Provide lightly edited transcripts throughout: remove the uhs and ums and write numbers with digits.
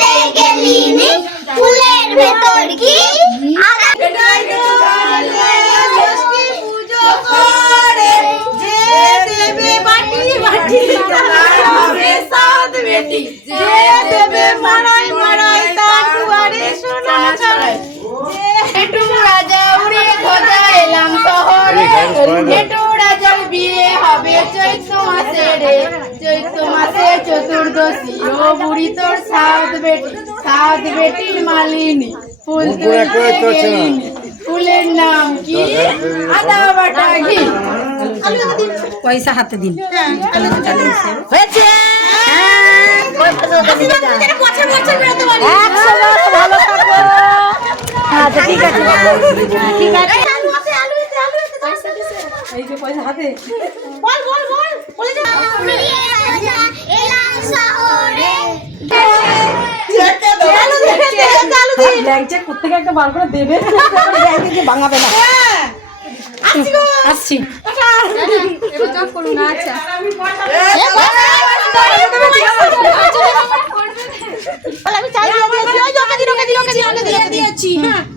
খুঁজতে গেলিনি ফুলের ভেতর কি এটাই তো বলে ষষ্ঠী পুজো করে যে দেবে বাটি বাটি তার হবে সাত বেটি যে দেবে মারাই মারাই তার দুয়ারে সোনা ছড়াই একটু রাজা উড়ে ধ্বজা এলাম শহরে একটু রাজার বিয়ে হবে চৈত্র মাসে রে চৈত্র মাসে চতুর্দশী ও বুড়ি তোর সাত বেটির মালিনী ফুল তুলতে গেলিনি ফুলের নাম কি আদা বাটা ঘি পয়সা হাতে দিন হয়েছে বছর বছর বেরোতে পারি ভালো থাকো। আচ্ছা ঠিক আছে ঠিক আছে এই যে পয়সা হাতে বল বল বল বলে যা এলাম শহরে ব্যাংকে কোথেকে একটা বার করে দেবে ব্যাংকে যে ভাঙাবে না আসছি আমি চাই দিয়েছি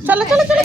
চলো চলো চলো